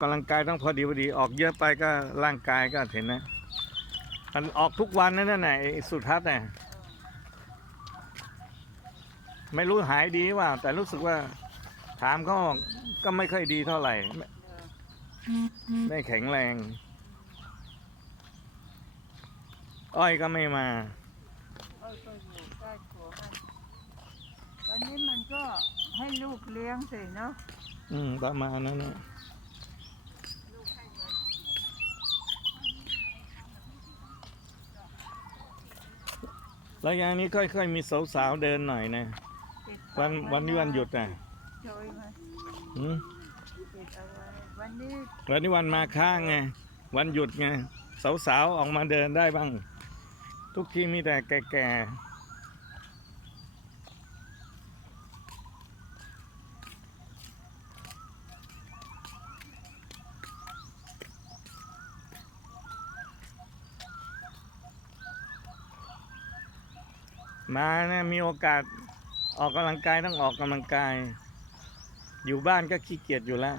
กำลังกายต้องพอดีพอดีออกเยอะไปก็ร่างกายก็เห็นนะมันออกทุกวันนั่นน่ะไอ้สุทัศน์น่ะไม่รู้หายดีว่า แต่รู้สึกว่าถามเขาก็ไม่ค่อยดีเท่าไหร่ ไม่ไม่แข็งแรง อ้อยก็ไม่มาเออก็อยู่ใกล้ตัวมันตอนนี้มันก็ให้ลูกเลี้ยงสิเนาะอืมประมาณนั้นนะ ลูกให้เงิน แล้วอย่างนี้ค่อยๆมีสาวๆเดินหน่อยนะปิดวันปากวันนี้วันหยุดน่ะโชยมาอืมปิดเอาไว้วันนี้วันนี้วันมาค้างไง วันหยุดไง สาวๆออกมาเดินได้บ้าง ทุกทีมีแต่แก่ๆ มานี่มีโอกาสออกกำลังกายต้องออกกำลังกาย อยู่บ้านก็ขี้เกียจอยู่แล้ว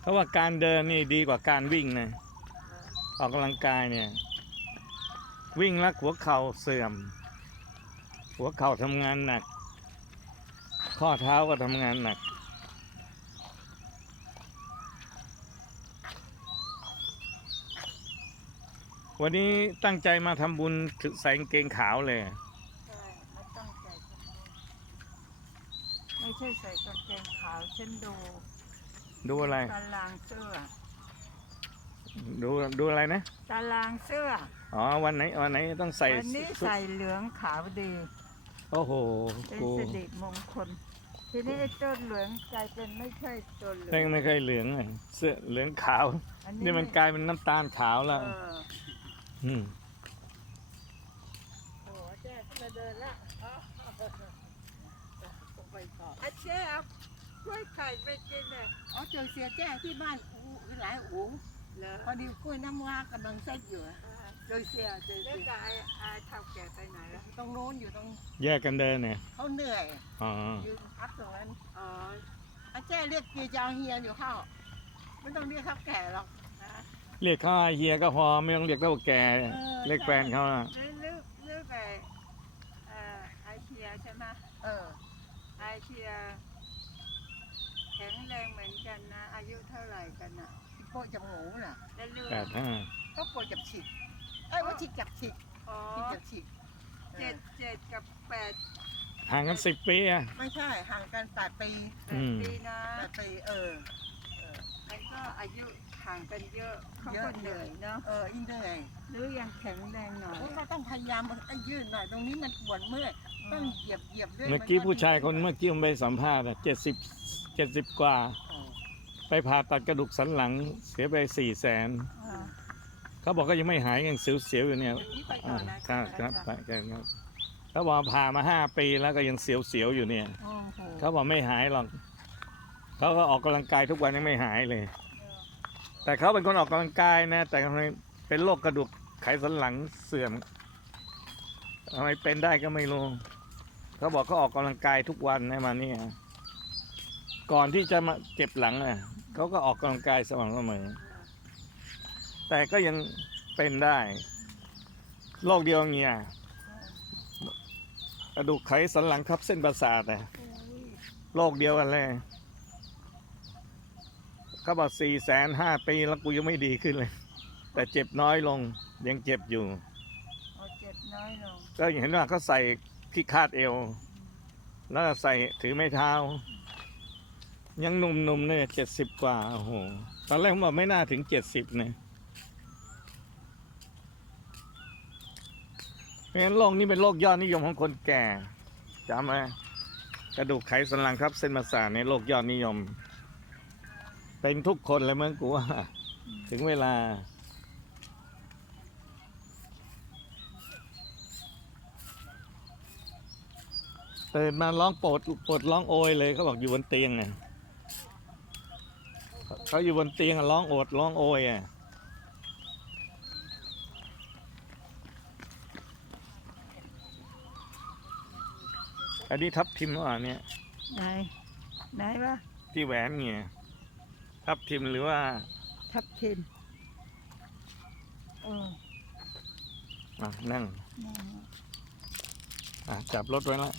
เพราะว่าการเดินนี่ดีกว่าการวิ่งนะออกกำลังกายเนี่ย วิ่งแล้วหัวเข่าเสื่อม หัวเข่าทำงานหนัก ข้อเท้าก็ทำงานหนัก วันนี้ตั้งใจมาทำบุญถึงใส่กางเกงขาวเลย ใช่ไม่ต้องใจไม่ใช่ใส่กางเกงขาวฉันดูดูอะไร ตารางเสื้อ ดูดูอะไรนะ ตารางเสื้ออ๋อวันไหนวันไหนต้องใส่วันนี้ชุดใส่เหลืองขาวดี โอ้โหเป็นกูสิริมงคล ทีนี้ไอ้ต้นเหลืองกลายเป็นไม่ใช่ต้นเหลืไม่องไม่เคยเหลืองอะเสื้อเหลืองขาว อันี่มันกลายเป็นน้ำตาลขาวเอแล้ว อ อืมโอ้เจ๊ขึ้นมาเดินละอาเจ๊เอากล้วยไข่ไปกินเลยอ๋อเจอเสียแจ้ที่บ้านอูหลายอูเหรอพอดีกล้วยน้ำว้ากำลังเซ็ตอยู่อะเจอเสียเจอแล้วเสียก็ไอ้ไอ้เท่าแก่ไปไหนละตรงโน้นอยู่ตรงแยกกันเดินเนี่ยเขาเหนื่อยอ๋อยืนพักตรงนั้นอ๋ออาแจ้เรียกเกียร์จางเฮียอยู่เข้าไม่ต้องเรียกทับแก่หรอกฮะ เรียกเขาเฮียก็พอไม่ต้องเรียกเท่าแกอเรียกแฟนเขาอะแล้วลึกลึกไปเอ่อไอเชียใช่ไหมเออไอเชียแข็งแรงเหมือนกันนะ อายุเท่าไหร่กันน่ะที่โป้จับหมูน่ะ แล้วเลือแปดห้าก็โป้จับฉีกไอ้ยว่าฉีกจับฉีกอ๋อฉีกจับฉีกเออเจ็ดเจ็ดกับแปดห่างกันสิบปีอะไม่ใช่ห่างกันแปดปีแปอืดมปีนะแปดปีเออ มันก็อายุ ห่างกันเยอะเขาเยก็อะเหนื่อยเนาะเอออินเหนื่อยหรือยังแข็งแรงหน่อยโอ้ก็ต้องพยายามไอ้ยืดหน่อยตรงนี้มันปวดเมื่อยต้องเหยียบเหยียบด้วยเมื่อกี้นผู้ชายคนเมื่อกี้ผมไปสัมภาษณ์อะเจ็ดสิบเจ็ดสิบกว่าอ๋อไปผ่าตัดกระดูกสันหลังเสียไปสี่แสนอ่าเขาบอกก็ยังไม่หายยังเสียวๆอยู่เนี่ยนี่ไปก่อ่าอนนะครับครับไปกันครับเขาบอกผ่ามาห้าปีแล้วก็ยังเสียวๆอยู่เนี่ยโอ้โหเขาบอกไม่หายหรอกเขาก็ออกกำลังกายทุกวันยังไม่หายเลย แต่เขาเป็นคนออกกำลังกายนะ แต่ทำไมเป็นโรคกระดูกไขสันหลังเสื่อมทำไมเป็นได้ก็ไม่รู้เขาบอกเขาออกกำลังกายทุกวันนะมาเนี่ยก่อนที่จะมาเจ็บหลังอะเขาก็ออกกำลังกายสม่ำเสมอแต่ก็ยังเป็นได้โรคเดียวเงี้ยกระดูกไขสันหลังทับเส้นประสาทอะโรคเดียวกันเลย เขาบอกสี่แสนห้าปีแล้วกูยังไม่ดีขึ้นเลย แต่เจ็บน้อยลงยังเจ็บอยู่ เอาเจ็บน้อยลงก็เห็นว่าเขาใส่ที่คาดเอว แล้วก็ใส่ถือไม้เท้า ยังหนุ่มๆเนี่ยเจ็ดสิบกว่าโอ้โหตอนแรกผมบอกไม่น่าถึงเจ็ดสิบเนี่ยเพราะฉะนั้นโรคนี้เป็นโรคยอดนิยมของคนแก่จำไหมกระดูกไขสันหลังครับ เส้นประสาทในโรคยอดนิยม เป็นทุกคนเลยเมื่อกูว่า ถึงเวลา ตื่นมาร้องโปรดโปรดร้องโอยเลยเขาบอกอยู่บนเตียงไงเขาเขาอยู่บนเตียงอะร้องโอดร้องโอยอะอันนี้ทับทิมหรือเปล่าเนี่ย ไหน ไหนวะที่แหวนเงี้ย ทับทิมหรือว่าทับทิมเอออะนั่งนั่นน่ะอะจับรถไว้แล้ว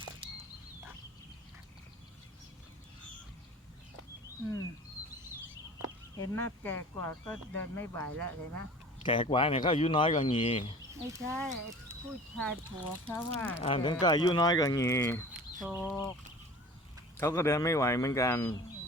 อืมเห็นมากแก่กว่าก็เดินไม่ไหวแล้วเห็นไหมแก่กว่าเนี่ยเขาอายุน้อยกว่างี้ไม่ใช่ไอ้ผู้ชายผัวเขาว่าอ่าทั้งก็อายุน้อยกว่างี้โชกเขาก็เดินไม่ไหวเหมือนกัน อืม